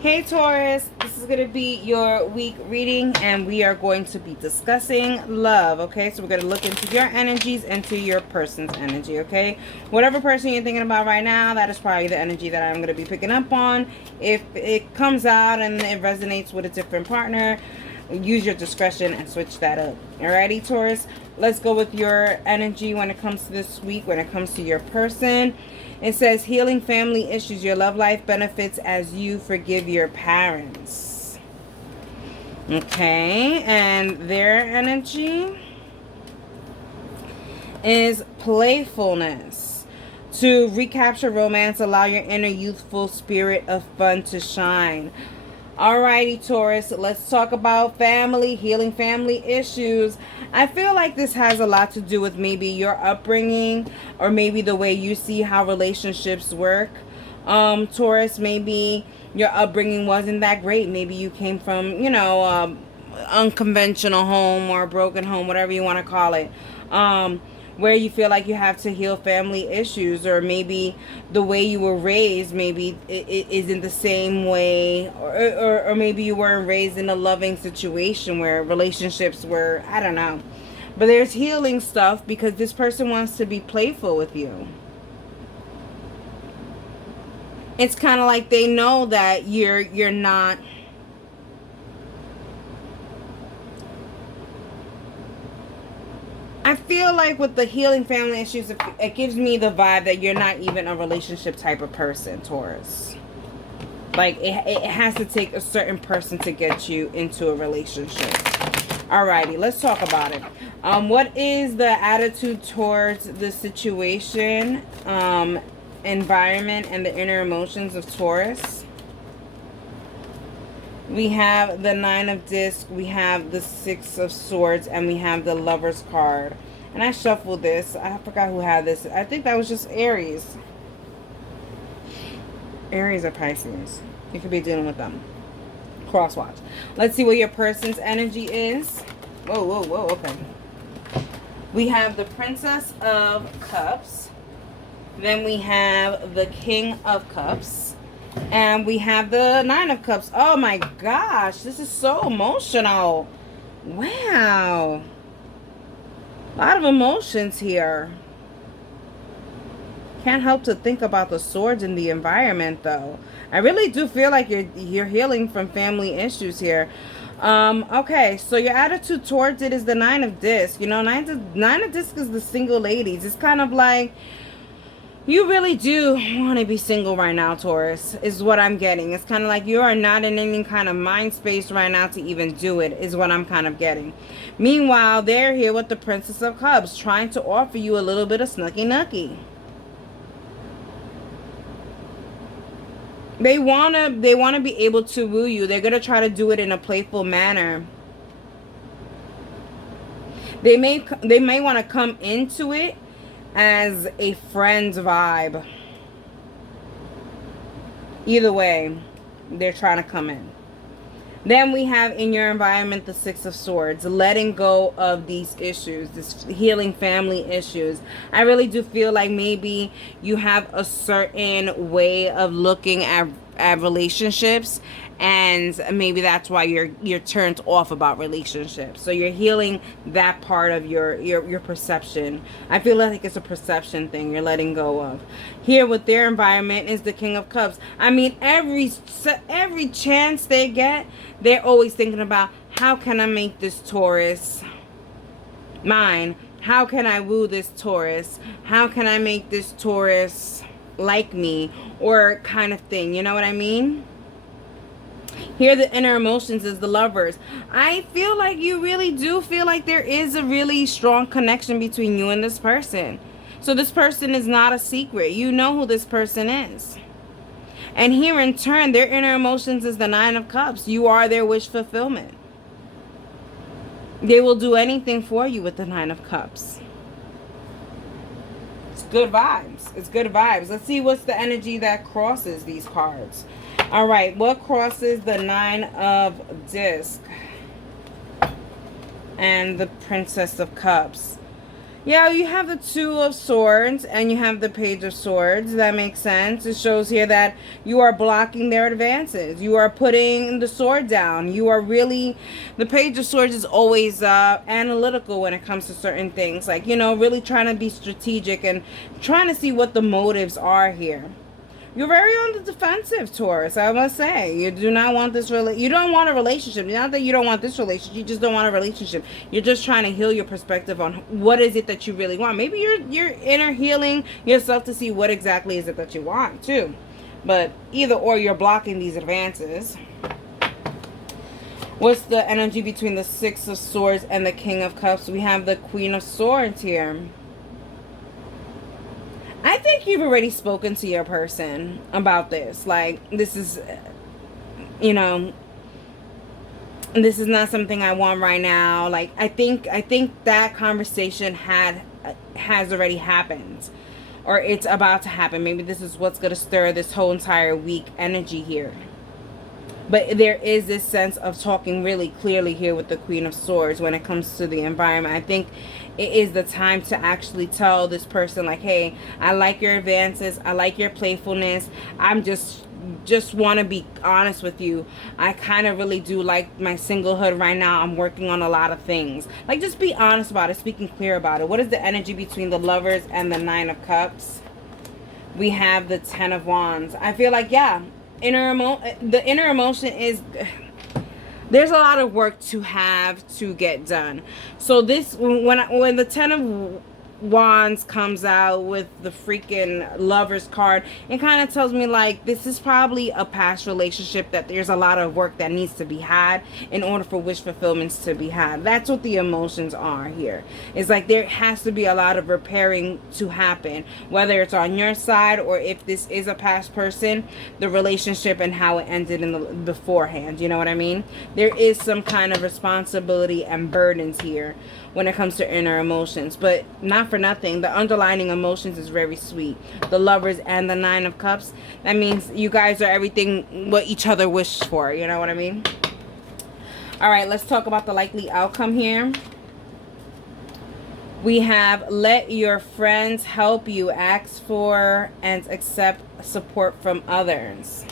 Hey Taurus, this is going to be your week reading and we are going to be discussing love, okay? So we're going to look into your energies, into your person's energy, okay? Whatever person you're thinking about right now, that is probably the energy that I'm going to be picking up on. If it comes out and it resonates with a different partner, use your discretion and switch that up. Alrighty, Taurus, let's go with your energy when it comes to this week, when it comes to your person. It says healing family issues. Your love life benefits as you forgive your parents. Okay, and their energy is playfulness. To recapture romance, allow your inner youthful spirit of fun to shine. Alrighty, Taurus, let's talk about family, healing family issues. I feel like this has a lot to do with maybe your upbringing or maybe the way you see how relationships work. Taurus, maybe your upbringing wasn't that great. Maybe you came from, unconventional home or a broken home, whatever you want to call it. Where you feel like you have to heal family issues, or maybe the way you were raised maybe it isn't the same way, or maybe you weren't raised in a loving situation where relationships were, I don't know. But there's healing stuff because this person wants to be playful with you. It's kind of like they know that you're not, I feel like with the healing family issues, it gives me the vibe that you're not even a relationship type of person, Taurus. Like, it has to take a certain person to get you into a relationship. Alrighty, let's talk about it. What is the attitude towards the situation, environment, and the inner emotions of Taurus? We have the Nine of Discs, we have the Six of Swords, and we have the Lover's card. And I shuffled this. I forgot who had this. I think that was just Aries. Aries or Pisces. You could be dealing with them. Crosswatch. Let's see what your person's energy is. Whoa, whoa, whoa, okay. We have the Princess of Cups. Then we have the King of Cups. And we have the Nine of Cups. Oh my gosh, this is so emotional. Wow. A lot of emotions here. Can't help to think about the swords in the environment though. I really do feel like you're healing from family issues here. Okay, so your attitude towards it is the Nine of Discs. You know, nine of Discs is the single ladies. It's kind of like you really do want to be single right now, Taurus, is what I'm getting. It's kind of like you are not in any kind of mind space right now to even do it, is what I'm kind of getting. Meanwhile, they're here with the Princess of Cups, trying to offer you a little bit of snooky nookie. They wanna be able to woo you. They're gonna try to do it in a playful manner. They may want to come into it as a friend's vibe. Either way, they're trying to come in. Then we have in your environment the Six of Swords, letting go of these issues, this healing family issues. I really do feel like maybe you have a certain way of looking at relationships, and maybe that's why you're turned off about relationships. So you're healing that part of your perception. I feel like it's a perception thing you're letting go of. Here with their environment is the King of Cups. I mean, every chance they get, they're always thinking about, how can I make this Taurus mine? How can I woo this Taurus? How can I make this Taurus like me? Or kind of thing, you know what I mean? Here the inner emotions is the Lovers. I feel like you really do feel like there is a really strong connection between you and this person. So this person is not a secret. You know who this person is. And here in turn, their inner emotions is the Nine of Cups. You are their wish fulfillment. They will do anything for you with the Nine of Cups. It's good vibes. It's good vibes. Let's see what's the energy that crosses these cards. All right, what crosses the Nine of Discs and the Princess of Cups? Yeah, you have the Two of Swords and you have the Page of Swords. That makes sense. It shows here that you are blocking their advances. You are putting the sword down. You are really... The Page of Swords is always analytical when it comes to certain things. Like, you know, really trying to be strategic and trying to see what the motives are here. You're very on the defensive, Taurus. I must say, you do not want this you don't want a relationship. Not that you don't want this relationship. You just don't want a relationship. You're just trying to heal your perspective on what is it that you really want. Maybe you're inner healing yourself to see what exactly is it that you want too. But either or, you're blocking these advances. What's the energy between the Six of Swords and the King of Cups? We have the Queen of Swords here. I think you've already spoken to your person about this. Like, this is, you know, this is not something I want right now. Like, I think that conversation has already happened, or it's about to happen. Maybe this is what's going to stir this whole entire week energy here. But there is this sense of talking really clearly here with the Queen of Swords when it comes to the environment. I think it is the time to actually tell this person, like, hey, I like your advances. I like your playfulness. I'm just want to be honest with you. I kind of really do like my singlehood right now. I'm working on a lot of things. Like, just be honest about it, speaking clear about it. What is the energy between the Lovers and the Nine of Cups? We have the Ten of Wands. I feel like, yeah, the inner emotion is... There's a lot of work to have to get done. So this, when the Ten of Wands comes out with the freaking Lovers card, it kind of tells me, like, this is probably a past relationship that there's a lot of work that needs to be had in order for wish fulfillments to be had. That's what the emotions are here. It's like there has to be a lot of repairing to happen, whether it's on your side or if this is a past person, the relationship and how it ended in the beforehand. You know what I mean? There is some kind of responsibility and burdens here when it comes to inner emotions, but not for nothing, the underlying emotions is very sweet. The Lovers and the Nine of Cups, that means you guys are everything what each other wished for. You know what I mean? All right, let's talk about the likely outcome here. We have let your friends help you, ask for and accept support from others.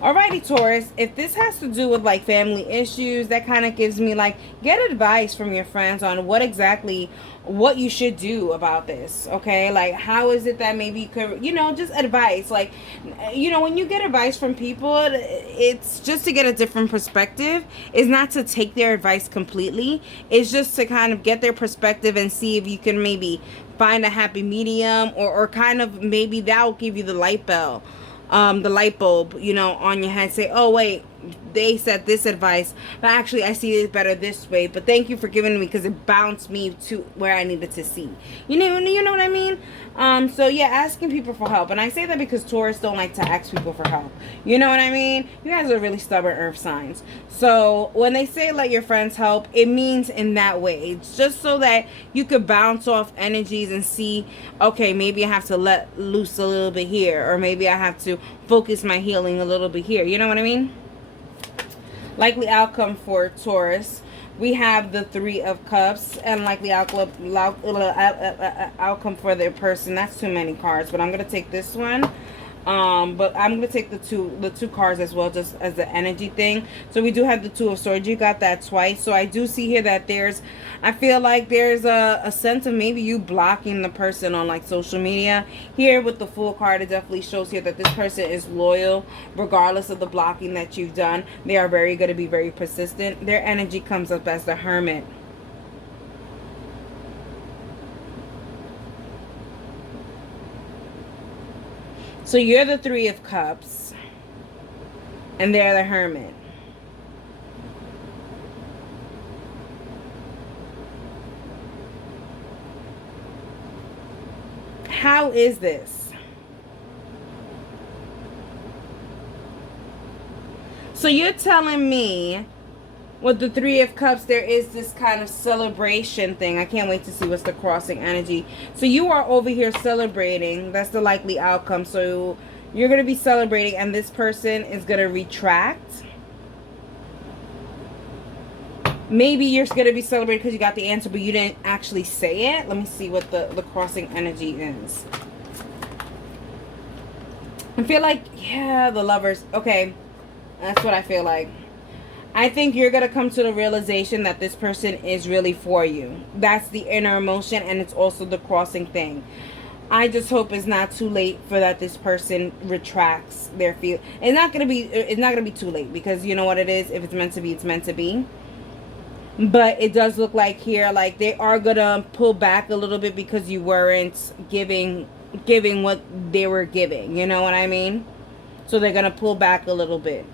Alrighty, Taurus, if this has to do with like family issues, that kind of gives me like, get advice from your friends on what you should do about this, okay? Like, how is it that maybe you could, you know, just advice. Like, you know, when you get advice from people, it's just to get a different perspective. It's not to take their advice completely. It's just to kind of get their perspective and see if you can maybe find a happy medium, or kind of maybe that will give you the light bulb, you know, on your head. Say, oh wait, they said this advice, but actually I see it better this way, but thank you for giving me, because it bounced me to where I needed to see. You know what I mean? So yeah, asking people for help. And I say that because Taurus don't like to ask people for help. You know what I mean? You guys are really stubborn earth signs. So when they say let your friends help, it means in that way. It's just so that you could bounce off energies and see, okay, maybe I have to let loose a little bit here, or maybe I have to focus my healing a little bit here. You know what I mean? Likely outcome for Taurus, we have the Three of Cups, and likely outcome for their person. That's too many cards, but I'm gonna take this one. But I'm gonna take the two cards as well, just as the energy thing. So we do have the Two of Swords. You got that twice. So I do see here that I feel like there's a sense of maybe you blocking the person on like social media. Here with the Fool card, it definitely shows here that this person is loyal regardless of the blocking that you've done. They are going to be very persistent. Their energy comes up as the Hermit. So you're the Three of Cups, and they're the Hermit. How is this? So you're telling me with the Three of Cups, there is this kind of celebration thing. I can't wait to see what's the crossing energy. So you are over here celebrating. That's the likely outcome. So you're going to be celebrating, and this person is going to retract. Maybe you're going to be celebrated because you got the answer, but you didn't actually say it. Let me see what the crossing energy is. I feel like, yeah, the Lovers. Okay, that's what I feel like. I think you're going to come to the realization that this person is really for you. That's the inner emotion, and it's also the crossing thing. I just hope it's not too late for that this person retracts their feel. It's not going to be too late, because you know what it is? If it's meant to be, it's meant to be. But it does look like here, like they are going to pull back a little bit because you weren't giving what they were giving. You know what I mean? So they're going to pull back a little bit.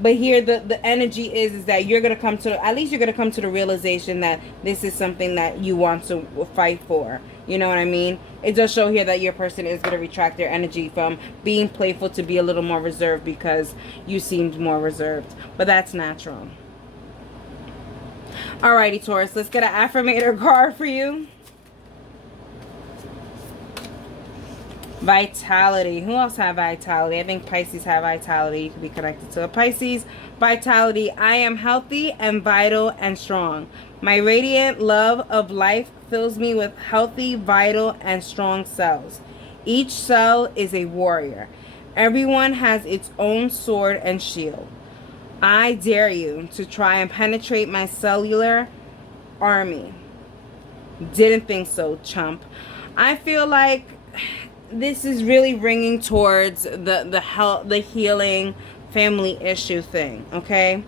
But here the energy is that you're going to come to, at least you're going to come to the realization that this is something that you want to fight for. You know what I mean? It does show here that your person is going to retract their energy from being playful to be a little more reserved because you seemed more reserved. But that's natural. Alrighty, Taurus, let's get an affirmator card for you. Vitality. Who else have vitality? I think Pisces have vitality. You could be connected to a Pisces. Vitality. I am healthy and vital and strong. My radiant love of life fills me with healthy, vital, and strong cells. Each cell is a warrior. Everyone has its own sword and shield. I dare you to try and penetrate my cellular army. Didn't think so, chump. I feel like this is really ringing towards the healing family issue thing, okay?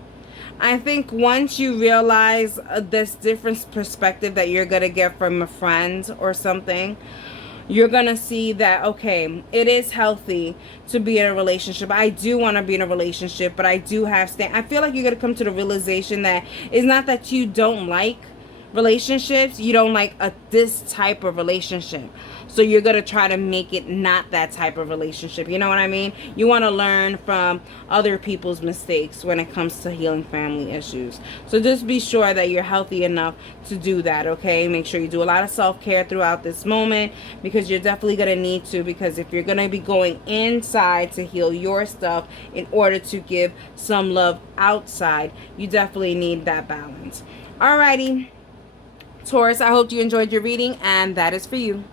I think once you realize this different perspective that you're going to get from a friend or something, you're going to see that, okay, it is healthy to be in a relationship. I do want to be in a relationship, but I do have I feel like you're going to come to the realization that it's not that you don't like relationships, you don't like this type of relationship. So you're going to try to make it not that type of relationship. You know what I mean? You want to learn from other people's mistakes when it comes to healing family issues. So just be sure that you're healthy enough to do that, okay? Make sure you do a lot of self-care throughout this moment, because you're definitely going to need to, because if you're going to be going inside to heal your stuff in order to give some love outside, you definitely need that balance. Alrighty, Taurus, I hope you enjoyed your reading, and that is for you.